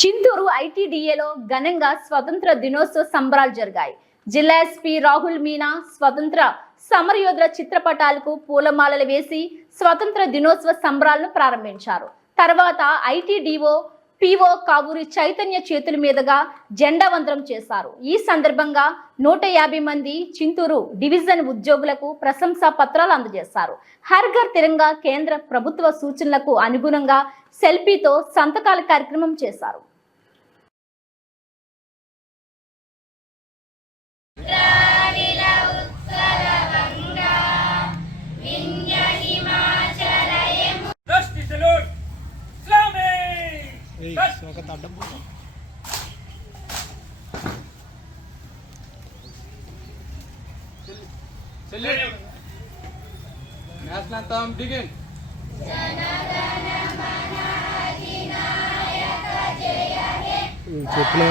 చింతూరు ఐటీడీఏలో ఘనంగా స్వతంత్ర దినోత్సవ సంబరాలు జరిగాయి. జిల్లా ఎస్పీ రాహుల్ మీనా స్వతంత్ర సమరయోధుల చిత్రపటాలకు పూలమాలలు వేసి స్వతంత్ర దినోత్సవ సంబరాలను ప్రారంభించారు. తర్వాత ఐటీడీఓ పిఓ కావూరి చైతన్య చేతుల మీదుగా జెండా వందనం చేశారు. ఈ సందర్భంగా నూట యాభై మంది చింతూరు డివిజన్ ఉద్యోగులకు ప్రశంసా పత్రాలు అందజేశారు. హర్ఘర్ తిరంగా కేంద్ర ప్రభుత్వ సూచనలకు అనుగుణంగా సెల్ఫీతో సంతకాల కార్యక్రమం చేశారు. ఒక. Salute! National anthem begin. చెప్పిన